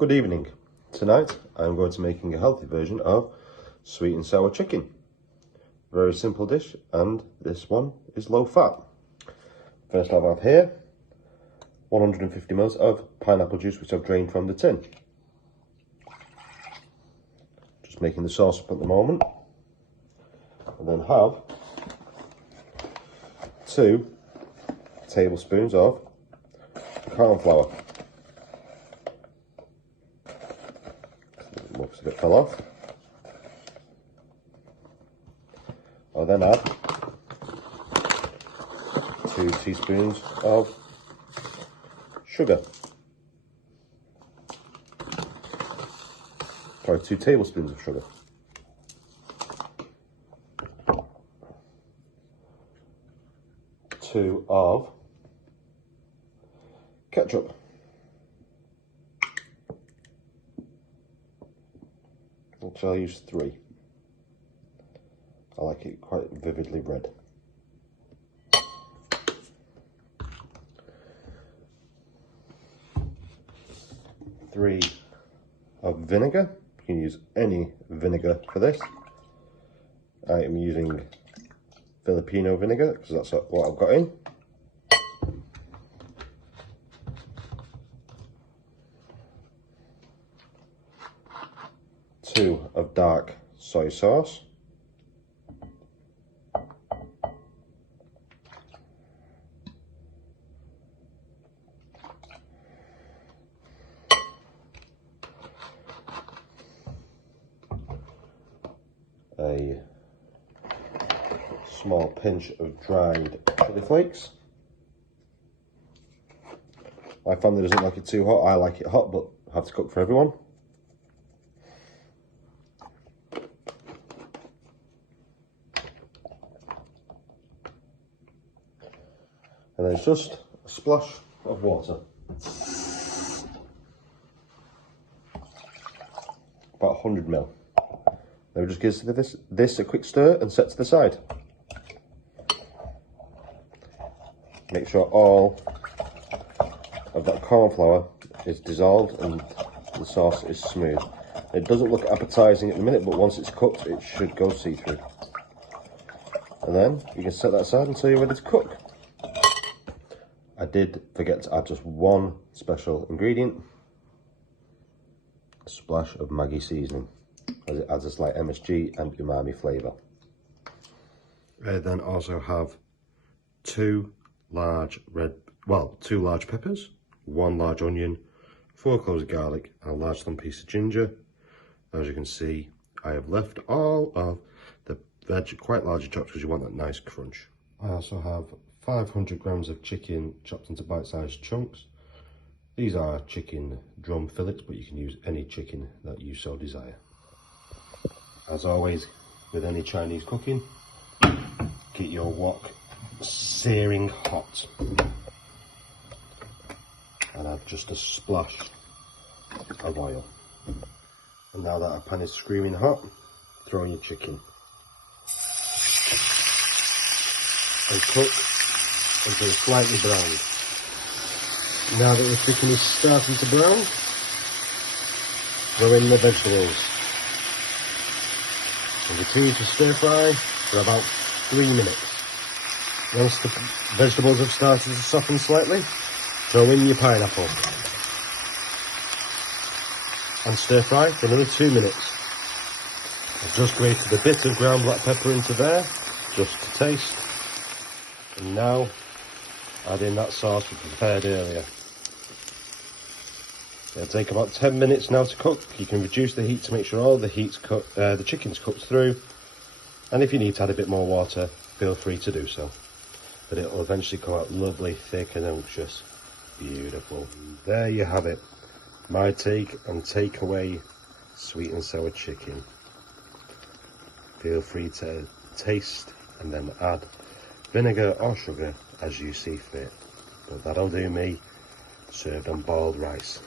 Good evening. Tonight I'm going to be making a healthy version of sweet and sour chicken. Very simple dish, and this one is low fat. First I have here 150 ml of pineapple juice which I've drained from the tin. Just making the sauce up at the moment. And then have 2 tablespoons of corn flour. Looks a bit fell off. I'll then add 2 teaspoons of sugar. Sorry, 2 tablespoons of sugar. Two of ketchup. Which I'll use 3. I like it quite vividly red. 3 of vinegar. You can use any vinegar for this. I am using Filipino vinegar because that's what I've got in. Two of dark soy sauce. A small pinch of dried chili flakes. My family doesn't like it too hot. I like it hot, but have to cook for everyone. And then it's just a splash of water. About 100 ml. Then we just give this a quick stir and set to the side. Make sure all of that corn flour is dissolved and the sauce is smooth. It doesn't look appetizing at the minute, but once it's cooked, it should go see-through. And then you can set that aside until you're ready to cook. I did forget to add just one special ingredient, a splash of Maggi seasoning, as it adds a slight MSG and umami flavour. I then also have 2 large peppers, 1 large onion, 4 cloves of garlic, and a large thumb piece of ginger. As you can see, I have left all of the veg quite largely chopped because you want that nice crunch. I also have 500 grams of chicken chopped into bite-sized chunks. These are chicken drum fillets, but you can use any chicken that you so desire. As always, with any Chinese cooking, get your wok searing hot. And add just a splash of oil. And now that our pan is screaming hot, throw in your chicken. And cook until it's slightly browned. Now that the chicken is starting to brown, throw in the vegetables. And continue to stir fry for about 3 minutes. Once the vegetables have started to soften slightly, throw in your pineapple. And stir fry for another 2 minutes. I've just grated a bit of ground black pepper into there, just to taste. And now, add in that sauce we prepared earlier. It'll take about 10 minutes now to cook. You can reduce the heat to make sure all the the chicken's cooked through. And if you need to add a bit more water, feel free to do so. But it'll eventually come out lovely, thick and unctuous. Beautiful. There you have it. My take on takeaway sweet and sour chicken. Feel free to taste and then add vinegar or sugar as you see fit. But that'll do me, served on boiled rice.